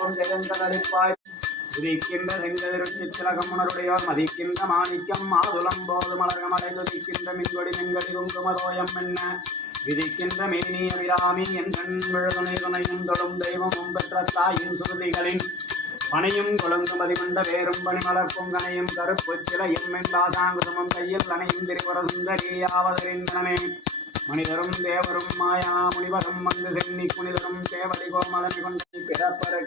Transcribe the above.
ஓம் ஜெயந்தளிப்பாய் உதிக்கின்ற செங்கதிரும் சித்திரகமுணருடையோர் மதிக்கின்ற மாணிக்கம் மாதுளம் போது மலர்கமலை துதிக்கின்ற மின்கொடி மின்கடி குங்குமதோயம் என்ன விதிக்கின்ற மேனிய விராமி என்றன் விழுதுணை துணையும் தொடும் தெய்வமும் பெற்ற தாயின் சுருதிகளின் பனையும் கொழுந்து மதிமண்ட வேறும் பனிமலர் பொங்கனையும் கருப்பு சிலையும் மென்றாசாங்குதமும் கையில் அணையும் திரிபுர சுந்தரியாவதறிந்தனமே மனிதரும் தேவரும் மாயா முனிவரும் வந்து சென்னி புனிதரும் சேவடி கோமலனை கொண்டு பிறப்பரு